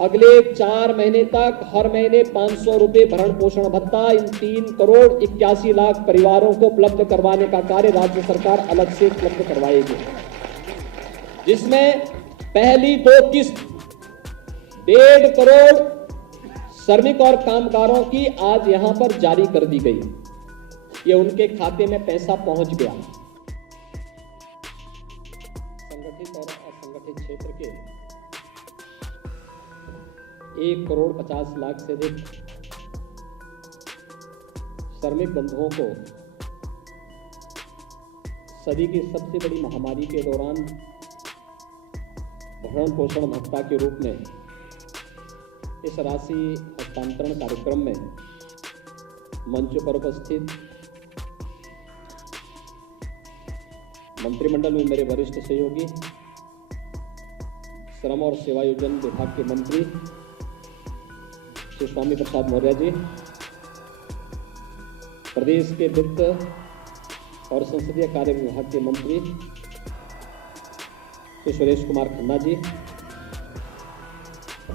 अगले 4 महीने तक हर महीने 500 रुपए भरण पोषण भत्ता इन 3 करोड़ 81 लाख परिवारों को उपलब्ध करवाने का कार्य राज्य सरकार अलग से उपलब्ध करवाएगी, जिसमें पहली 2 किस्त 1.5 करोड़ श्रमिक और कामगारों की आज यहां पर जारी कर दी गई। ये उनके खाते में पैसा पहुंच गया। संगठित और असंगठित क्षेत्र के 1 करोड़ 50 लाख से अधिक श्रमिक बंधुओं को सदी की सबसे बड़ी महामारी के दौरान भरण पोषण भत्ता के रूप में इस राशि हस्तांतरण कार्यक्रम में मंच पर उपस्थित मंत्रिमंडल में मेरे वरिष्ठ सहयोगी, श्रम और सेवायोजन विभाग के मंत्री श्री स्वामी प्रसाद मौर्य जी, प्रदेश के वित्त और संसदीय कार्य विभाग के मंत्री श्री सुरेश कुमार खन्ना जी,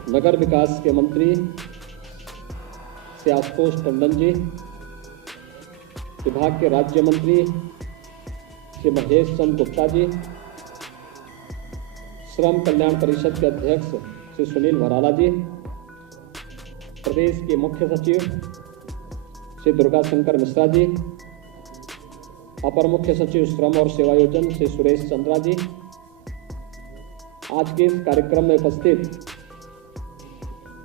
नगर विकास के मंत्री श्री आशुतोष टंडन जी, विभाग के राज्य मंत्री श्री महेश चंद्र गुप्ता जी, श्रम कल्याण परिषद के अध्यक्ष श्री सुनील भराला जी, प्रदेश के मुख्य सचिव श्री दुर्गा शंकर मिश्रा जी, अपर मुख्य सचिव श्रम और सेवायोजन श्री सुरेश चंद्रा जी, आज के इस कार्यक्रम में उपस्थित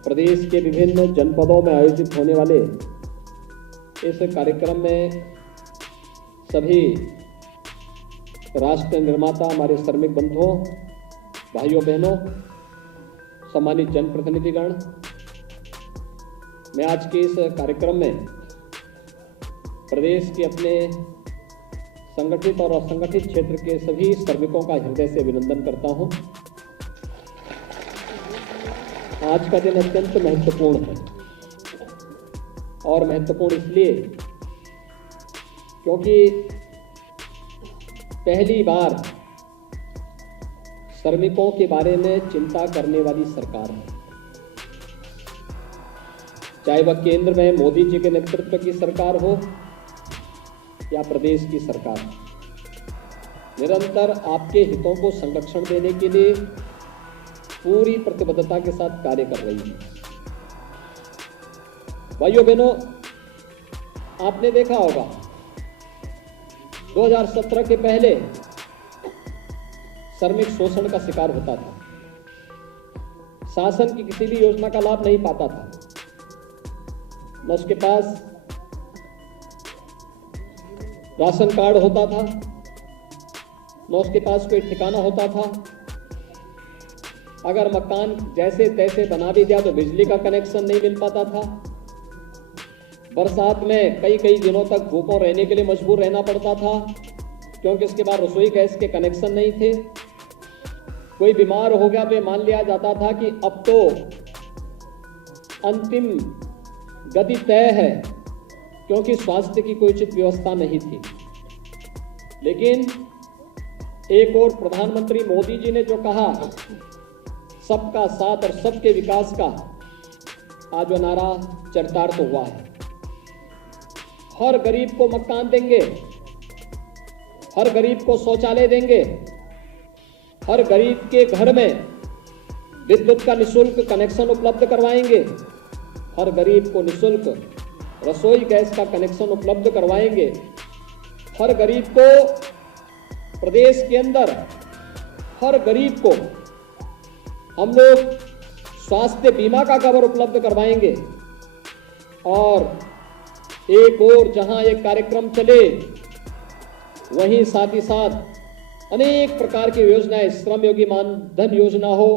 प्रदेश के विभिन्न जनपदों में आयोजित होने वाले इस कार्यक्रम में सभी राष्ट्र निर्माता हमारे श्रमिक बंधुओं, भाइयों बहनों, सम्मानित जनप्रतिनिधिगण, मैं आज के इस कार्यक्रम में प्रदेश के अपने संगठित और असंगठित क्षेत्र के सभी श्रमिकों का हृदय से अभिनंदन करता हूं। आज का दिन अत्यंत महत्वपूर्ण है और महत्वपूर्ण इसलिए क्योंकि पहली बार श्रमिकों के बारे में चिंता करने वाली सरकार है, चाहे वह केंद्र में मोदी जी के नेतृत्व की सरकार हो या प्रदेश की सरकार। निरंतर आपके हितों को संरक्षण देने के लिए पूरी प्रतिबद्धता के साथ कार्य कर रही है। भाइयों बहनों, आपने देखा होगा 2017 के पहले श्रमिक शोषण का शिकार होता था, शासन की किसी भी योजना का लाभ नहीं पाता था, न उसके पास राशन कार्ड होता था, न उसके पास कोई ठिकाना होता था। अगर मकान जैसे तैसे बना भी दिया तो बिजली का कनेक्शन नहीं मिल पाता था। बरसात में कई कई दिनों तक भूखों रहने के लिए मजबूर रहना पड़ता था, क्योंकि उसके बाद रसोई गैस के कनेक्शन नहीं थे। कोई बीमार हो गया तो मान लिया जाता था कि अब तो अंतिम गति तय है, क्योंकि स्वास्थ्य की कोई उचित व्यवस्था नहीं थी। लेकिन एक और प्रधानमंत्री मोदी जी ने जो कहा, सबका साथ और सबके विकास का, आज वो नारा चरितार्थ हुआ है। हर गरीब को मकान देंगे, हर गरीब को शौचालय देंगे, हर गरीब के घर में विद्युत का निःशुल्क कनेक्शन उपलब्ध करवाएंगे, हर गरीब को निःशुल्क रसोई गैस का कनेक्शन उपलब्ध करवाएंगे, हर गरीब को प्रदेश के अंदर हर गरीब को हम लोग स्वास्थ्य बीमा का कवर उपलब्ध करवाएंगे। और एक और जहां एक कार्यक्रम चले, वहीं साथ ही साथ अनेक प्रकार की योजनाएं, श्रम योगी मानधन योजना हो,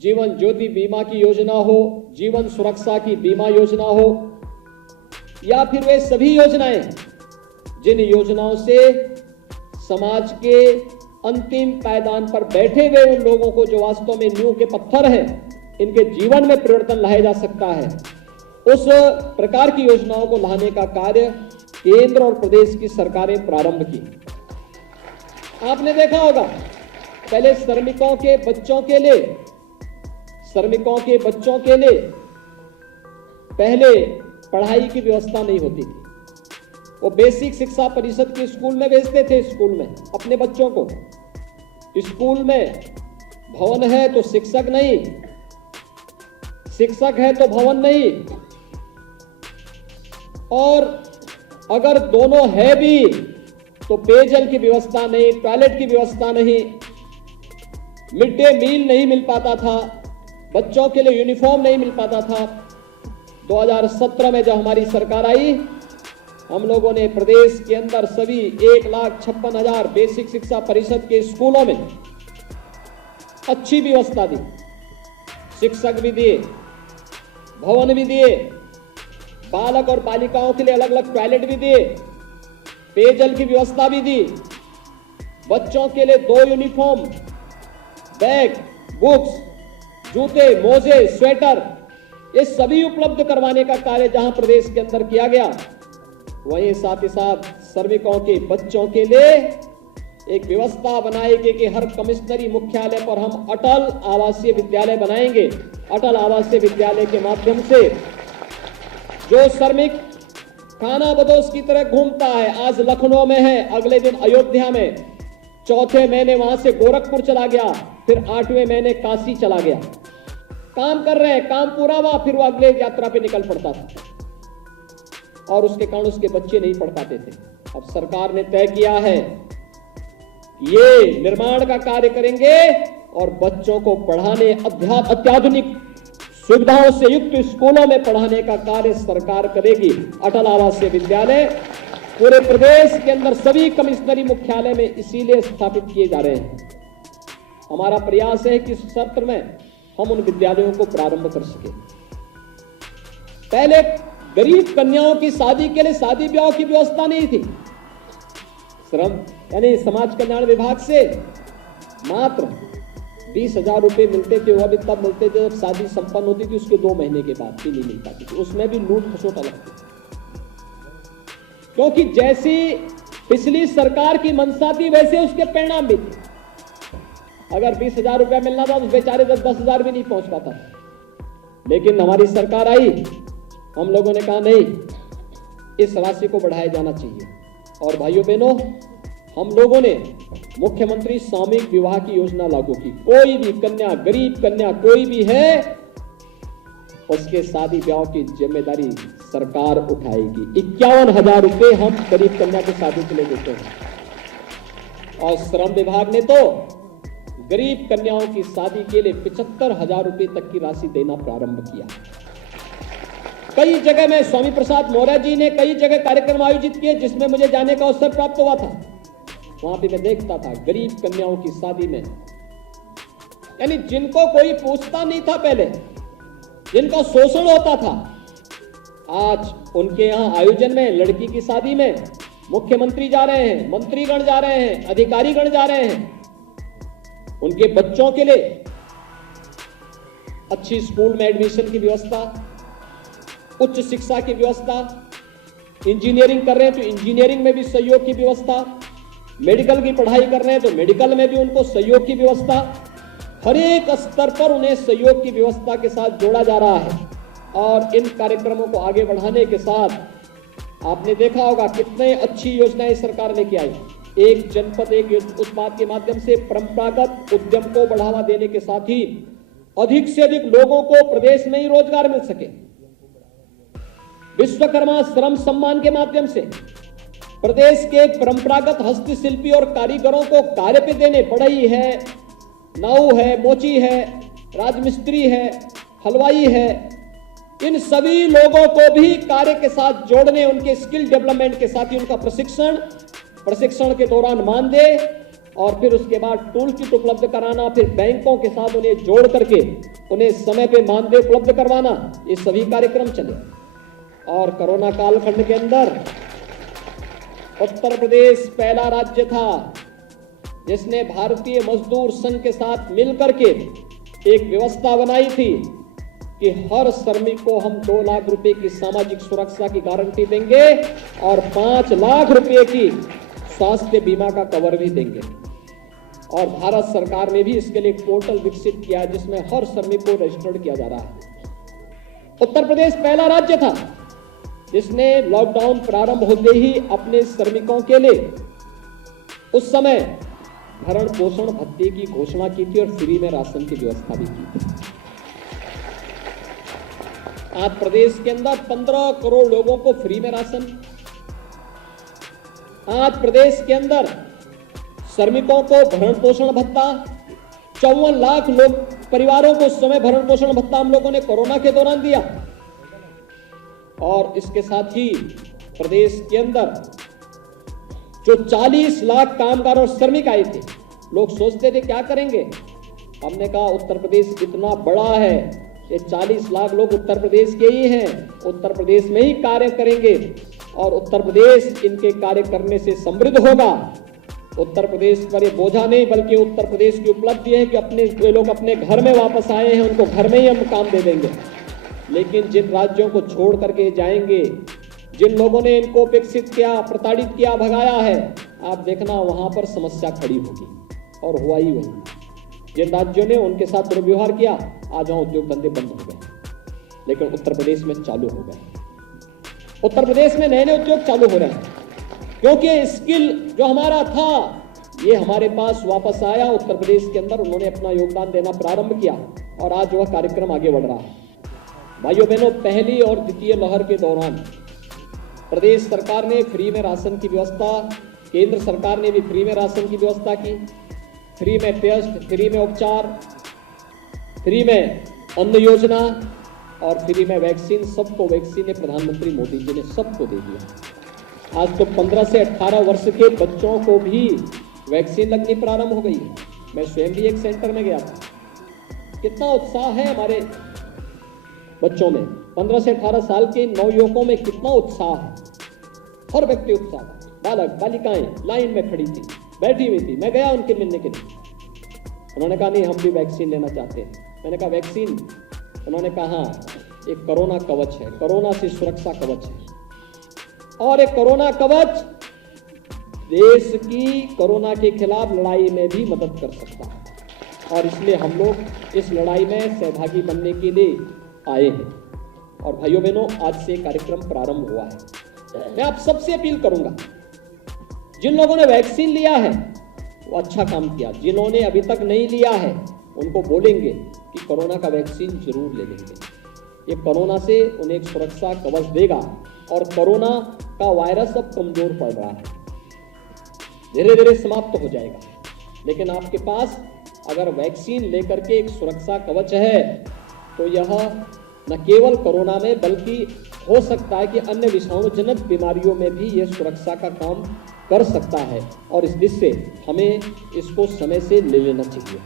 जीवन ज्योति बीमा की योजना हो, जीवन सुरक्षा की बीमा योजना हो, या फिर वे सभी योजनाएं जिन योजनाओं से समाज के अंतिम पायदान पर बैठे हुए उन लोगों को, जो वास्तव में नींव के पत्थर हैं, इनके जीवन में परिवर्तन लाया जा सकता है, उस प्रकार की योजनाओं को लाने का कार्य केंद्र और प्रदेश की सरकारें प्रारंभ की। आपने देखा होगा, पहले श्रमिकों के बच्चों के लिए श्रमिकों के बच्चों के लिए पहले पढ़ाई की व्यवस्था नहीं होती थी। वो बेसिक शिक्षा परिषद के स्कूल में भेजते थे, स्कूल में अपने बच्चों को। स्कूल में भवन है तो शिक्षक नहीं, शिक्षक है तो भवन नहीं, और अगर दोनों है भी तो पेयजल की व्यवस्था नहीं, टॉयलेट की व्यवस्था नहीं, मिड डे मील नहीं मिल पाता था, बच्चों के लिए यूनिफॉर्म नहीं मिल पाता था। 2017 में जब हमारी सरकार आई, हम लोगों ने प्रदेश के अंदर सभी 1,56,000 बेसिक शिक्षा परिषद के स्कूलों में अच्छी व्यवस्था दी, शिक्षक भी दिए, भवन भी दिए, बालक और बालिकाओं के लिए अलग अलग टॉयलेट भी दिए, पेयजल की व्यवस्था भी दी, बच्चों के लिए 2 यूनिफॉर्म, बैग, बुक्स, जूते, मोजे, स्वेटर, ये सभी उपलब्ध करवाने का कार्य जहां प्रदेश के अंदर किया गया, वहीं साथ ही साथ श्रमिकों के बच्चों के लिए एक व्यवस्था बनाएगी कि हर कमिश्नरी मुख्यालय पर हम अटल आवासीय विद्यालय बनाएंगे। अटल आवासीय विद्यालय के माध्यम से जो श्रमिक खाना बदोश की तरह घूमता है, आज लखनऊ में है, अगले दिन अयोध्या में, चौथे महीने वहां से गोरखपुर चला गया, फिर 8वें महीने काशी चला गया, काम कर रहे हैं, काम पूरा हुआ, फिर वो अगले यात्रा पे निकल पड़ता था और उसके कारण उसके बच्चे नहीं पढ़ पाते थे। अब सरकार ने तय किया है ये निर्माण का कार्य करेंगे और बच्चों को पढ़ाने, अत्याधुनिक सुविधाओं से युक्त स्कूलों में पढ़ाने का कार्य सरकार करेगी। अटल आवासीय विद्यालय पूरे प्रदेश के अंदर सभी कमिश्नरी मुख्यालय में इसीलिए स्थापित किए जा रहे हैं। हमारा प्रयास है कि इस सत्र में हम उन विद्यालयों को प्रारंभ कर सके। पहले गरीब कन्याओं की शादी के लिए शादी ब्याह की व्यवस्था नहीं थी। श्रम यानी समाज कल्याण विभाग से मात्र 20,000 रुपए मिलते थे। वो भी तब मिलते थे जब शादी संपन्न होती थी, उसके 2 महीने के बाद भी नहीं मिल पाती थी। उसमें भी लूट खसोट अलग थी, क्योंकि जैसी पिछली सरकार की मंशा थी वैसे उसके परिणाम भी थे। अगर 20,000 रुपया मिलना था तो बेचारे 10,000 भी नहीं पहुंच पाता था। लेकिन हमारी सरकार आई, हम लोगों ने कहा नहीं, इस राशि को बढ़ाया जाना चाहिए। और भाइयों बहनों, हम लोगों ने मुख्यमंत्री सामूहिक विवाह की योजना लागू की। कोई भी कन्या, गरीब कन्या कोई भी है, उसके शादी ब्याह की जिम्मेदारी सरकार उठाएगी। 51,000 रुपए हम गरीब कन्या की शादी के लिए देते हैं। और श्रम विभाग ने तो गरीब कन्याओं की शादी के लिए 75,000 रुपए तक की राशि देना प्रारंभ किया। कई जगह में स्वामी प्रसाद मौर्य जी ने कई जगह कार्यक्रम आयोजित किए जिसमें मुझे जाने का अवसर प्राप्त हुआ था। वहां पे मैं देखता था गरीब कन्याओं की शादी में, यानी जिनको कोई पूछता नहीं था पहले, जिनका शोषण होता था, आज उनके यहां आयोजन में, लड़की की शादी में मुख्यमंत्री जा रहे हैं, मंत्रीगण जा रहे हैं, अधिकारीगण जा रहे हैं। उनके बच्चों के लिए अच्छी स्कूल में एडमिशन की व्यवस्था, उच्च शिक्षा की व्यवस्था, इंजीनियरिंग कर रहे हैं तो इंजीनियरिंग में भी सहयोग की व्यवस्था, मेडिकल की पढ़ाई कर रहे हैं तो मेडिकल में भी उनको सहयोग की व्यवस्था, हर एक स्तर पर उन्हें सहयोग की व्यवस्था के साथ जोड़ा जा रहा है। और इन कार्यक्रमों को आगे बढ़ाने के साथ आपने देखा होगा कितने अच्छी योजनाएं सरकार लेके आई। एक जनपद एक उत्पाद के माध्यम से परंपरागत उद्यम को बढ़ावा देने के साथ ही अधिक से अधिक लोगों को प्रदेश में ही रोजगार मिल सके। विश्वकर्मा श्रम सम्मान के माध्यम से प्रदेश के परंपरागत हस्तशिल्पी और कारीगरों को कार्य पे देने, बढ़ई है, नाऊ है, मोची है, राजमिस्त्री है, हलवाई है, इन सभी लोगों को भी कार्य के साथ जोड़ने, उनके स्किल डेवलपमेंट के साथ ही उनका प्रशिक्षण के दौरान मानदेय और फिर उसके बाद टूल किट उपलब्ध कराना, फिर बैंकों के साथ उन्हें जोड़ करके उन्हें समय पे मानदेय उपलब्ध करवाना, ये सभी कार्यक्रम चले। और कोरोना कालखंड के अंदर उत्तर प्रदेश पहला राज्य था जिसने भारतीय मजदूर संघ के साथ मिलकर के एक व्यवस्था बनाई थी कि हर श्रमिक को हम 2 लाख रुपए की सामाजिक सुरक्षा की गारंटी देंगे और 5 लाख रुपए की स्वास्थ्य बीमा का कवर भी देंगे। और भारत सरकार ने भी इसके लिए एक पोर्टल विकसित किया जिसमें हर श्रमिक को रजिस्टर्ड किया जा रहा है। उत्तर प्रदेश पहला राज्य था जिसने लॉकडाउन प्रारंभ होते ही अपने श्रमिकों के लिए उस समय भरण पोषण भत्ते की घोषणा की थी और फ्री में राशन की व्यवस्था भी की थी। आज प्रदेश के अंदर 15 करोड़ लोगों को फ्री में राशन, आज प्रदेश के अंदर श्रमिकों को भरण पोषण भत्ता, 54 लाख लोग परिवारों को उस समय भरण पोषण भत्ता हम लोगों ने कोरोना के दौरान दिया। और इसके साथ ही प्रदेश के अंदर जो 40 लाख कामगार और श्रमिक आए थे, लोग सोचते थे क्या करेंगे। हमने कहा उत्तर प्रदेश इतना बड़ा है, ये 40 लाख लोग उत्तर प्रदेश के ही हैं, उत्तर प्रदेश में ही कार्य करेंगे और उत्तर प्रदेश इनके कार्य करने से समृद्ध होगा। उत्तर प्रदेश पर ये बोझा नहीं बल्कि उत्तर प्रदेश की उपलब्धि है कि अपने वे लोग अपने घर में वापस आए हैं, उनको घर में ही हम काम दे देंगे। लेकिन जिन राज्यों को छोड़ करके जाएंगे, जिन लोगों ने इनको विकसित किया, प्रताड़ित किया, भगाया है, आप देखना वहां पर समस्या खड़ी होगी और हुआ ही वही। जिन राज्यों ने उनके साथ दुर्व्यवहार किया, आज वहां उद्योग धंधे बंद हो गए, लेकिन उत्तर प्रदेश में चालू हो गए। उत्तर प्रदेश में नए नए उद्योग चालू हो रहे हैं क्योंकि स्किल जो हमारा था ये हमारे पास वापस आया। उत्तर प्रदेश के अंदर उन्होंने अपना योगदान देना प्रारंभ किया और आज वह कार्यक्रम आगे बढ़ रहा है। भाइयों बहनों, पहली और द्वितीय लहर के दौरान प्रदेश सरकार ने फ्री में राशन की व्यवस्था, केंद्र सरकार ने भी फ्री में राशन की व्यवस्था की, फ्री में टेस्ट, फ्री में उपचार, फ्री में अन्न योजना और फ्री में वैक्सीन, सबको वैक्सीन ने प्रधानमंत्री मोदी जी ने सबको दे दिया। आज तो 15 से 18 वर्ष के बच्चों को भी वैक्सीन लगनी प्रारंभ हो गई है। मैं स्वयं भी एक सेंटर में गया था, कितना उत्साह है हमारे बच्चों में। 15 से 18 साल के नवयुवकों में कितना उत्साह है, हर व्यक्ति उत्साह है। बालक बालिकाएं लाइन में खड़ी थी, बैठी हुई थी, मैं गया उनके मिलने के लिए। उन्होंने कहा नहीं, हम भी वैक्सीन लेना चाहते हैं। मैंने कहा वैक्सीन? उन्होंने कहा एक कोरोना कवच है, कोरोना से सुरक्षा कवच है और एक कोरोना कवच देश की कोरोना के खिलाफ लड़ाई में भी मदद कर सकता है और इसलिए हम लोग इस लड़ाई में सहभागी बनने के लिए आए हैं। और भाइयों बहनों, आज से कार्यक्रम प्रारंभ हुआ है। मैं आप सबसे अपील करूंगा, जिन लोगों ने वैक्सीन लिया है वो अच्छा काम किया, जिन्होंने अभी तक नहीं लिया है उनको बोलेंगे कि कोरोना का वैक्सीन जरूर ले लेंगे। ये कोरोना से उन्हें एक सुरक्षा कवच देगा और कोरोना का वायरस अब कमजोर पड़ रहा है, धीरे धीरे समाप्त हो जाएगा। लेकिन आपके पास अगर वैक्सीन लेकर के एक सुरक्षा कवच है तो यह न केवल कोरोना में बल्कि हो सकता है कि अन्य विषाणुजनक बीमारियों में भी यह सुरक्षा का काम कर सकता है और इस दृष्टि से हमें इसको समय से ले लेना चाहिए।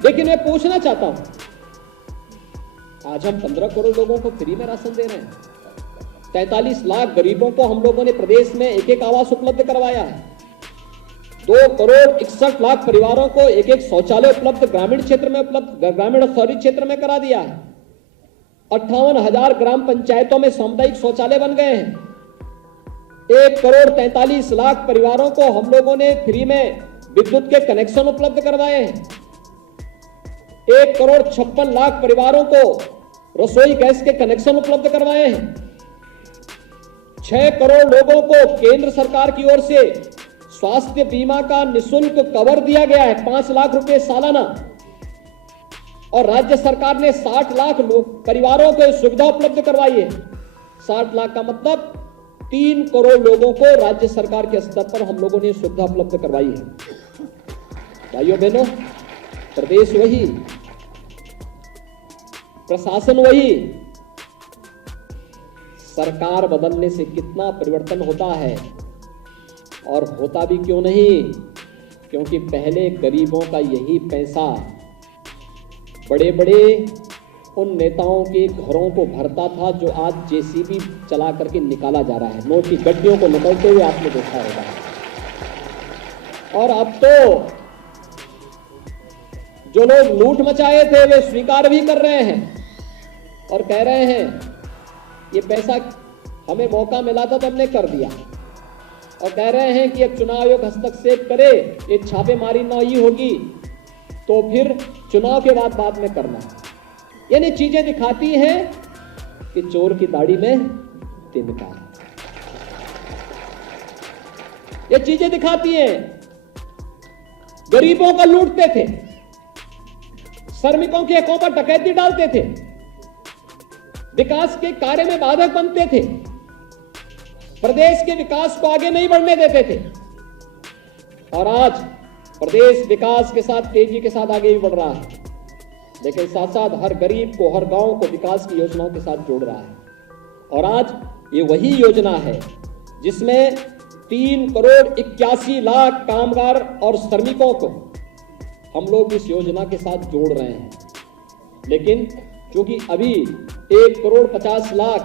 लेकिन मैं पूछना चाहता हूं, आज हम 15 करोड़ लोगों को फ्री में राशन दे रहे हैं, 43 लाख गरीबों को हम लोगों ने प्रदेश में एक आवास उपलब्ध करवाया है, 2 करोड़ 61 लाख परिवारों को एक शौचालय उपलब्ध ग्रामीण क्षेत्र में ग्रामीण और शहरी क्षेत्र में करा दिया है, 58,000 ग्राम पंचायतों में सामुदायिक शौचालय बन गए हैं, 1 करोड़ 43 लाख परिवारों को हम लोगों ने फ्री में विद्युत के कनेक्शन उपलब्ध करवाए हैं, 1 करोड़ 56 लाख परिवारों को रसोई गैस के कनेक्शन उपलब्ध करवाए हैं, 6 करोड़ लोगों को केंद्र सरकार की ओर से स्वास्थ्य बीमा का निःशुल्क कवर दिया गया है, 5 लाख रुपए सालाना, और राज्य सरकार ने 60 लाख परिवारों को सुविधा उपलब्ध करवाई है। 60 लाख का मतलब 3 करोड़ लोगों को राज्य सरकार के स्तर पर हम लोगों ने सुविधा उपलब्ध करवाई है। भाइयों बहनों, प्रदेश वही, प्रशासन वही, सरकार बदलने से कितना परिवर्तन होता है और होता भी क्यों नहीं, क्योंकि पहले गरीबों का यही पैसा बड़े बड़े उन नेताओं के घरों को भरता था जो आज जेसीबी चला करके निकाला जा रहा है, नोट की गड्डियों को निकलते हुए आपने देखा होगा। और अब तो जो लोग लूट मचाए थे वे स्वीकार भी कर रहे हैं और कह रहे हैं ये पैसा हमें मौका मिला था तो हमने कर दिया। और कह रहे हैं कि अब चुनाव आयोग हस्तक्षेप करे, ये छापेमारी नहीं होगी तो फिर चुनाव के बाद में करना। यानी चीजें दिखाती हैं कि चोर की दाढ़ी में तिनका। ये चीजें दिखाती हैं गरीबों को लूटते थे, श्रमिकों के अकाउंट पर डकैती डालते थे, विकास के कार्य में बाधक बनते थे, प्रदेश के विकास को आगे नहीं बढ़ने देते थे। और आज प्रदेश विकास के साथ तेजी के साथ आगे भी बढ़ रहा है, लेकिन साथ साथ हर गरीब को, हर गांव को विकास की योजनाओं के साथ जोड़ रहा है। और आज ये वही योजना है जिसमें 3,81,00,000 कामगार और श्रमिकों को हम लोग इस योजना के साथ जोड़ रहे हैं। लेकिन क्योंकि अभी 1,50,00,000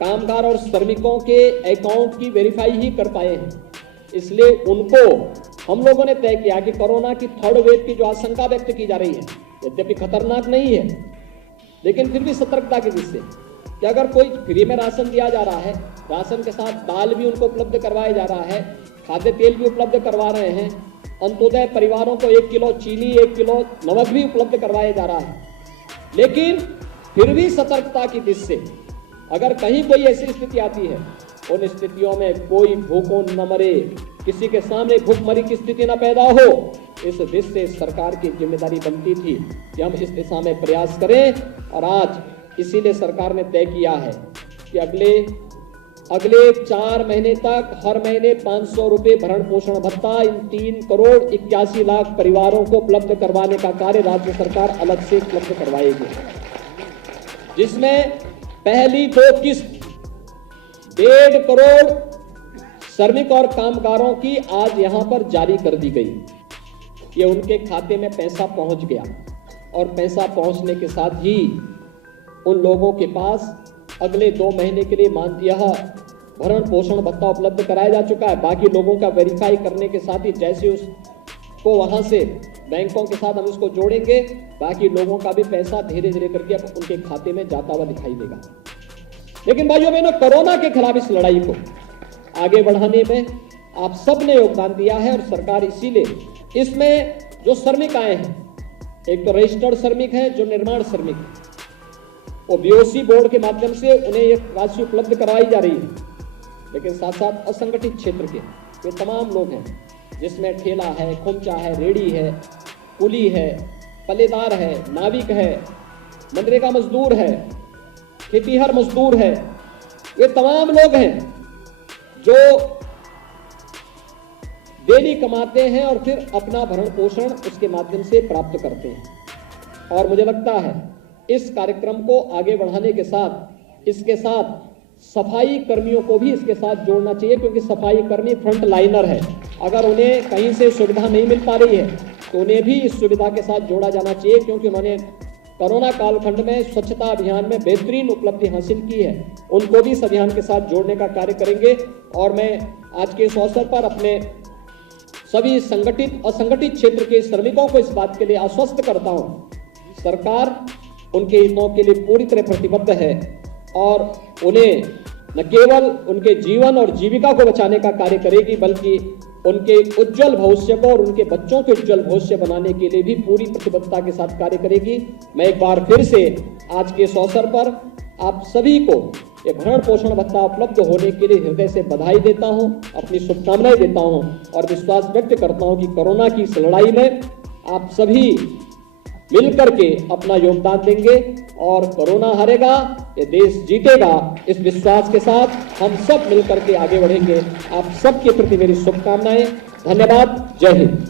कामगार और श्रमिकों के अकाउंट की वेरीफाई ही कर पाए हैं, इसलिए उनको हम लोगों ने तय किया कि कोरोना की थर्ड वेव की जो आशंका व्यक्त की जा रही है, यद्यपि खतरनाक नहीं है, लेकिन फिर भी सतर्कता की दृष्टि से कि अगर कोई फ्री में राशन दिया जा रहा है, राशन के साथ दाल भी उनको उपलब्ध करवाया जा रहा है, खाद्य तेल भी उपलब्ध करवा रहे हैं, अंत्योदय परिवारों को 1 किलो चीनी, 1 किलो नमक भी उपलब्ध करवाया जा रहा है। लेकिन फिर भी सतर्कता की दृष्टि से अगर कहीं कोई ऐसी स्थिति आती है, उन स्थितियों में कोई भूखों न मरे, किसी के सामने भूखमरी की स्थिति न पैदा हो, इस दृष्टि से सरकार की जिम्मेदारी बनती थी कि हम इस दिशा में प्रयास करें। और आज इसीलिए सरकार ने तय किया है कि अगले 4 महीने तक हर महीने 500 रुपये भरण पोषण भत्ता इन 3,81,00,000 परिवारों को उपलब्ध करवाने का कार्य राज्य सरकार अलग से उपलब्ध करवाएगी, जिसमें पहली 2 किस्त 1.5 करोड़ श्रमिक और कामगारों की आज यहां पर जारी कर दी गई। ये उनके खाते में पैसा पहुंच गया और पैसा पहुंचने के साथ ही उन लोगों के पास अगले 2 महीने के लिए यह भरण पोषण भत्ता उपलब्ध कराया जा चुका है। बाकी लोगों का वेरीफाई करने के साथ ही जैसे उसको वहां से बैंकों के साथ हम इसको जोड़ेंगे, बाकी लोगों का भी पैसा धीरे धीरे करके अब उनके खाते में जाता हुआ दिखाई देगा। लेकिन भाइयों बहनों, कोरोना के खिलाफ इस लड़ाई को आगे बढ़ाने में आप सब ने योगदान दिया है और सरकार इसीलिए इसमें जो श्रमिक आए हैं, एक तो रजिस्टर्ड श्रमिक हैं, जो निर्माण श्रमिक, वो बीओसी बोर्ड के माध्यम से उन्हें एक राशि उपलब्ध करवाई जा रही है, लेकिन साथ साथ असंगठित क्षेत्र के वे तमाम लोग हैं, जिसमें ठेला है, खोमचा है, रेड़ी है, कुली है, पल्लेदार है, नाविक है, मनरेगा मजदूर है, खेतीहर मजदूर है, वे तमाम लोग हैं जो डेली कमाते हैं और फिर अपना भरण पोषण उसके माध्यम से प्राप्त करते हैं। और मुझे लगता है इस कार्यक्रम को आगे बढ़ाने के साथ इसके साथ सफाई कर्मियों को भी इसके साथ जोड़ना चाहिए, क्योंकि सफाई कर्मी फ्रंट लाइनर है। अगर उन्हें कहीं से सुविधा नहीं मिल पा रही है तो उन्हें भी इस सुविधा के साथ जोड़ा जाना चाहिए, क्योंकि उन्होंने कोरोना कालखंड में स्वच्छता अभियान में बेहतरीन उपलब्धि हासिल की है। उनको भी इस अभियान के साथ जोड़ने का कार्य करेंगे। और मैं आज के इस अवसर पर अपने सभी संगठित असंगठित क्षेत्र के श्रमिकों को इस बात के लिए आश्वस्त करता हूं, सरकार उनके हितों के लिए पूरी तरह प्रतिबद्ध है और उन्हें न केवल उनके जीवन और जीविका को बचाने का कार्य करेगी, बल्कि उनके उज्जवल भविष्य को और उनके बच्चों के उज्जवल भविष्य बनाने के लिए भी पूरी प्रतिबद्धता के साथ कार्य करेगी। मैं एक बार फिर से आज के इस अवसर पर आप सभी को ये भरण पोषण भत्ता उपलब्ध होने के लिए हृदय से बधाई देता हूं, अपनी शुभकामनाएं देता हूं और विश्वास व्यक्त करता हूं कि कोरोना की इस लड़ाई में आप सभी मिलकर के अपना योगदान देंगे और कोरोना हारेगा, ये देश जीतेगा। इस विश्वास के साथ हम सब मिलकर के आगे बढ़ेंगे। आप सबके प्रति मेरी शुभकामनाएं। धन्यवाद। जय हिंद।